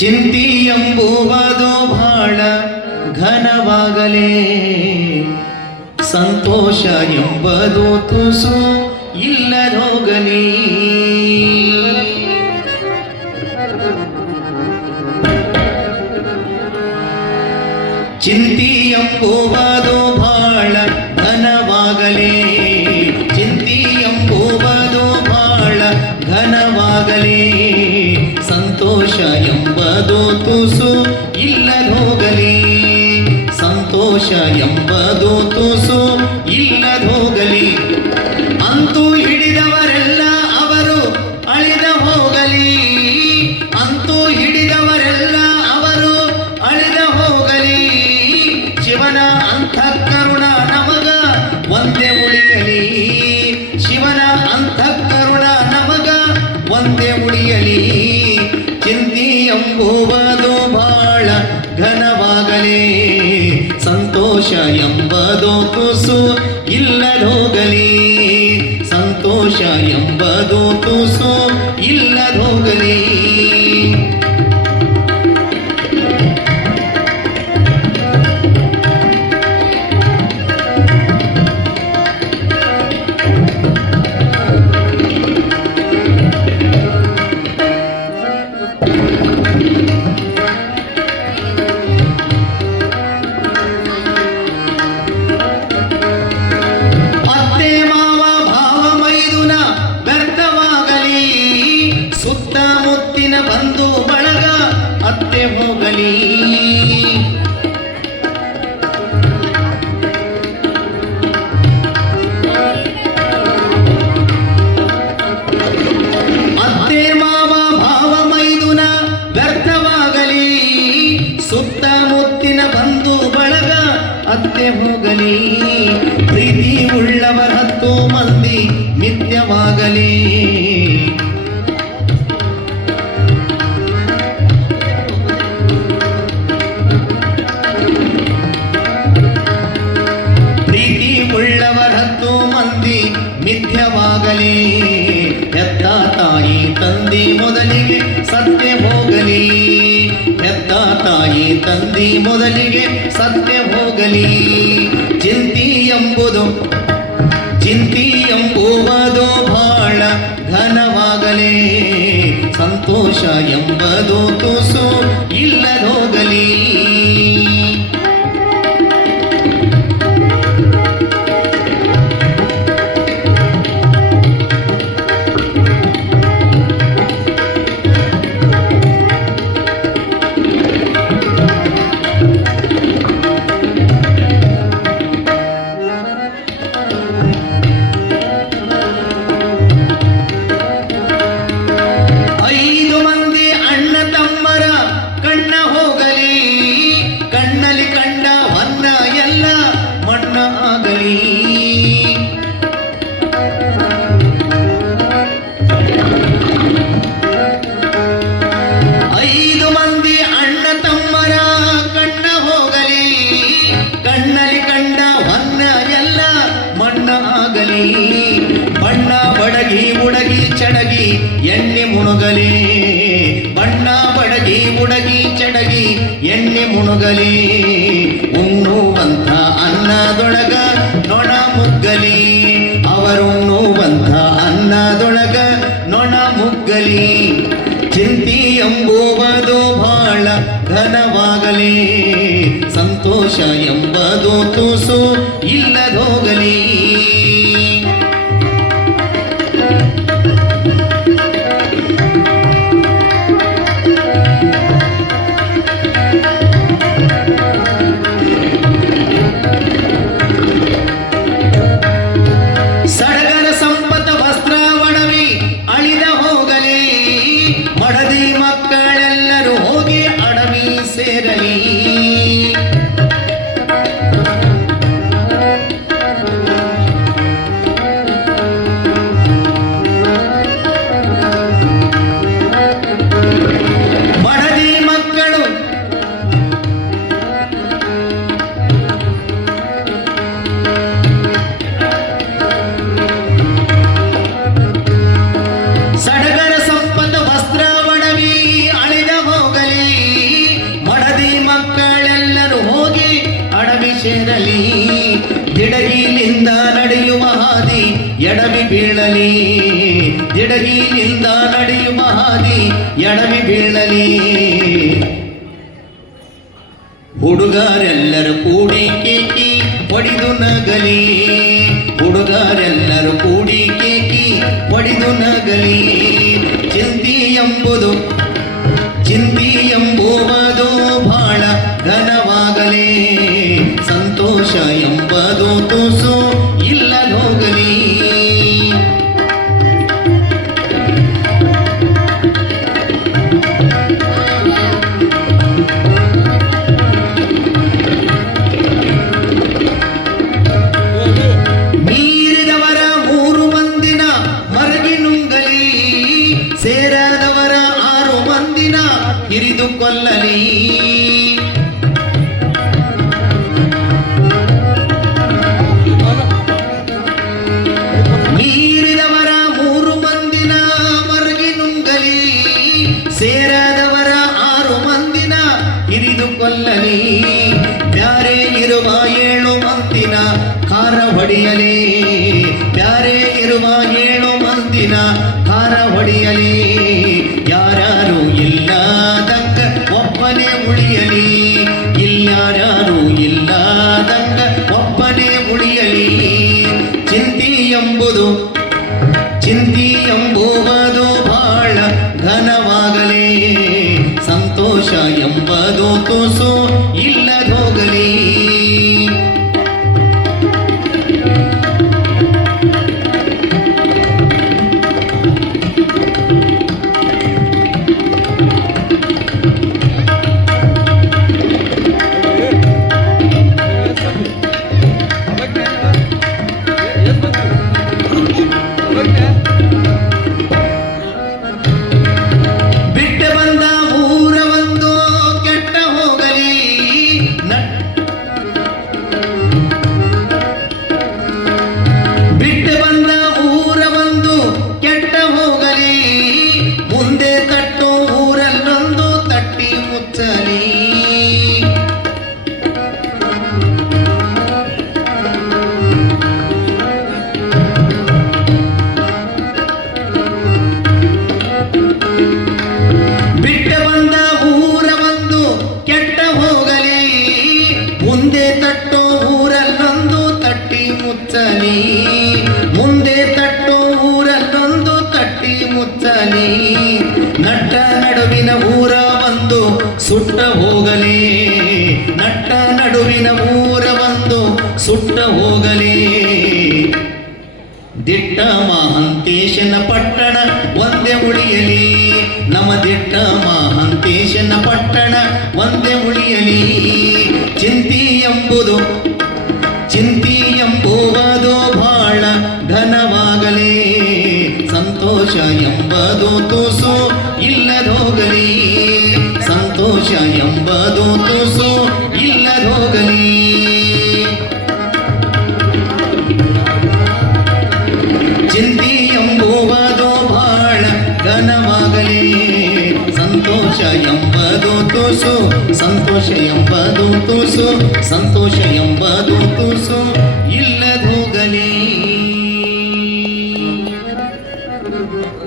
ಚಿಂತಿ ಎಂಬುವುದು ಬಹಳ ಘನವಾಗಲೇ, ಸಂತೋಷ ಎಂಬುದು ತುಸು ಇಲ್ಲದೋಗಲಿ. ಚಿಂತಿ ಎಂಬುವುದು ಬಹಳ ಘನವಾಗಲೇ, ಚಿಂತಿ ಎಂಬುವುದು ಬಹಳ ಘನವಾಗಲಿ, ಸಂತೋಷ ಎಂಬುದು ತುಸು ಇಲ್ಲದೋಗಲಿ, ಸಂತೋಷ ಎಂಬುದು ತುಸು ಇಲ್ಲದೋಗಲಿ. ಅಂತೂ ಹಿಡಿದವರೆಲ್ಲ ಅವರು ಅಳಿದ ಹೋಗಲಿ, ಅಂತೂ ಹಿಡಿದವರೆಲ್ಲ ಅವರು ಅಳಿದ ಹೋಗಲಿ, ಶಿವನ ಅಂತಃಕರುಣ ನಮಗ ಒಂದೇ ಉಳಿಯಲಿ, ಶಿವನ ಅಂತಃಕರುಣ ನಮಗ ಒಂದೇ ಉಳಿಯಲಿ. ಚಿಂತಿ ಎಂಬುವುದು ಬಹಳ ಘನವಾಗಲಿ, ಸಂತೋಷ ಎಂಬುದು ತುಸು ಇಲ್ಲದೋಗಲಿ, ಸಂತೋಷ ಎಂಬುದು ತುಸು ಇಲ್ಲದೋಗಲಿ. ಸುತ್ತಮುತ್ತಿನ ಬಂಧು ಬಳಗ ಅತ್ತೆ ಹೋಗಲಿ, ಅತ್ತೆ ಮಾವ ಭಾವ ಮೈದುನ ವ್ಯರ್ಥವಾಗಲಿ, ಸುತ್ತಮುತ್ತಿನ ಬಂಧು ಬಳಗ ಅತ್ತೆ ಹೋಗಲಿ, ಪ್ರೀತಿ ಉಳ್ಳವರ 10 ಮಂದಿ ಮಿಥ್ಯವಾಗಲಿ, ಉಳ್ಳವರ 10 ಮಂದಿ ಮಿಥ್ಯವಾಗಲಿ, ಹೆತ್ತ ತಾಯಿ ತಂದಿ ಮೊದಲಿಗೆ ಸತ್ಯ ಹೋಗಲಿ, ಹೆತ್ತ ತಾಯಿ ತಂದಿ ಮೊದಲಿಗೆ ಸತ್ಯ ಹೋಗಲಿ. ಚಿಂತಿ ಎಂಬುವುದು ಬಹಳ ಘನವಾಗಲಿ, ಸಂತೋಷ ಎಂಬುದು ತುಸು ಇಲ್ಲದೋಗಲಿ. ಕಣ್ಣಲ್ಲಿ ಕಂಡ ವನ್ನ ಎಲ್ಲ ಮಣ್ಣ ಆಗಲಿ, 5 ಮಂದಿ ಅಣ್ಣ ತಮ್ಮರ ಕಣ್ಣ ಹೋಗಲಿ, ಕಣ್ಣಲ್ಲಿ ಕಂಡ ವನ್ನ ಎಲ್ಲ ಮಣ್ಣ ಆಗಲಿ, ಬಣ್ಣ ಬಡಗಿ ಉಡಗಿ ಚಡಗಿ ಎಣ್ಣೆ ಮುಣಗಲಿ, ಬಣ್ಣ ಬಡಗಿ ಉಡಗಿ ಚಡಗಿ ಎಣ್ಣೆ ಮುಣಗಲಿ, ಉಣ್ಣುವಂಥ ಅನ್ನದೊಳಗ ನೊಣ ಮುಗ್ಗಲಿ, ಅವರುಣ್ಣುವಂಥ ಅನ್ನದೊಳಗ ನೊಣ ಮುಗ್ಗಲಿ. ಚಿಂತಿ ಎಂಬುವುದು ಬಹಳ ಘನವಾಗಲಿ, ಸಂತೋಷ ಎಂಬುದು ತುಸು ಇಲ್ಲದೋಗಲಿ. ಸಡಗರ ಸಂಪತ್ತ ವಸ್ತ್ರ ಒಡವಿ ಅಳಿದ ಹೋಗಲಿ, ಮಡದಿ ಮಕ್ಕಳೆಲ್ಲರೂ ಹೋಗಿ ಅಡವಿ ಸೇರಲಿ, ಬೀಳಲಿ, ದಿಡಗಿಯಿಂದ ನಡೆಯುವ ಹಾದಿ ಎಡವಿ ಬೀಳಲಿ. ಹುಡುಗರೆಲ್ಲರೂ ಕೂಡಿ ಕೇಕಿ ಹೊಡೆದು ನಗಲಿ, ಹುಡುಗರೆಲ್ಲರೂ ಕೂಡಿ ಕೇಕಿ ಹೊಡೆದು ನಗಲಿ. ಚಿಂತಿ ಎಂಬುವುದು ಬಹಳ ಘನವಾಗಲಿ, ಸಂತೋಷ ಎಂಬುದು ತುಸು ಇಲ್ಲದೋಗಲಿ. ಮೀರಿದವರ 3 ಮಂದಿನ ಮರಗಿ ನುಂಗಲಿ, ಸೇರದವರ 6 ಮಂದಿನ ಹಿರಿದು ಕೊಲ್ಲಲಿ. ಮೀರಿದವರ 3 ಮಂದಿನ ಮರಗಿ ನುಂಗಲಿ, ಸೇರದವರ 6 ಮಂದಿನ ಹಿರಿದು ಕೊಲ್ಲಲಿ. ಬ್ಯಾರೆ ಇರುವ 7 ಮಂದಿನ ಖಾರ ಹೊಡೆಯಲಿ, ಬ್ಯಾರೆ ಇರುವ 7 ಮಂದಿನ ಖಾರ ಹೊಡೆಯಲಿ. ಯಾರ್ಯಾರು ಇಲ್ಲದಂಗ ಒಬ್ಬನೇ ಉಳಿಯಲಿ, ಇಲ್ಲಾರ್ಯಾರು ಇಲ್ಲದಂಗ ಒಬ್ಬನೇ ಉಳಿಯಲಿ. ಚಿಂತಿ ಎಂಬುವುದು ಬಹಳ ಘನವಾಗಲಿ, ಸಂತೋಷ ಎಂಬುದು ತುಸು ಇಲ್ಲದೋಗಲಿ. ಬಿಟ್ಟು ಬಂದ ಊರ ಒಂದು ಕೆಟ್ಟ ಹೋಗಲಿ, ಬಿಟ್ಟು ಬಂದ ಊರ ಒಂದು ಕೆಟ್ಟ ಹೋಗಲಿ. ಮುಂದೆ ತಟ್ಟು ಊರಲ್ಲೊಂದು ತಟ್ಟಿ ಮುಚ್ಚಲಿ. ಬಿಟ್ಟು ಬಂದ ಊರ ಒಂದು ಕೆಟ್ಟ ಹೋಗಲಿ, ಮುಂದೆ ತಟ್ಟು ಊರಲ್ಲೊಂದು ತಟ್ಟಿ ಮುಚ್ಚಲಿ. ಮುಂದೆ ತಟ್ಟು ಊರಲ್ಲೊಂದು ತಟ್ಟಿ ಮುಚ್ಚಲಿ. ನಟ್ಟ ನಡುವಿನ ಊರ ಒಂದು ಸುಟ್ಟ ಹೋಗಲಿ, ನಟ್ಟ ನಡುವಿನ ಊರ ಒಂದು ಸುಟ್ಟ ಹೋಗಲಿ. ದಿಟ್ಟ ಮಹಾಂತೇಶನ ಪಟ್ಟಣ ಒಂದೇ ಉಳಿಯಲಿ, ನಮ್ಮ ದಿಟ್ಟ ಮಹಾಂತೇಶನ ಪಟ್ಟಣ ಒಂದೇ ಉಳಿಯಲಿ. ಚಿಂತಿ ಎಂಬುವುದು ಬಹಳ ಘನವಾಗಲಿ, ಸಂತೋಷ ಎಂಬುದು ತುಸು ಇಲ್ಲದೋಗಲಿ, ಸಂತೋಷ ಎಂಬುದು ತುಸು ಇಲ್ಲದೋಗಲಿ. ಚಿಂತಿ ಎಂಬುವುದು ಬಹಳ ಘನವಾಗಲಿ, ಸಂತೋಷ ಎಂಬುದು ತುಸು, ಸಂತೋಷ ಎಂಬುದು ತುಸು, ಸಂತೋಷ ಎಂಬುದು ತುಸು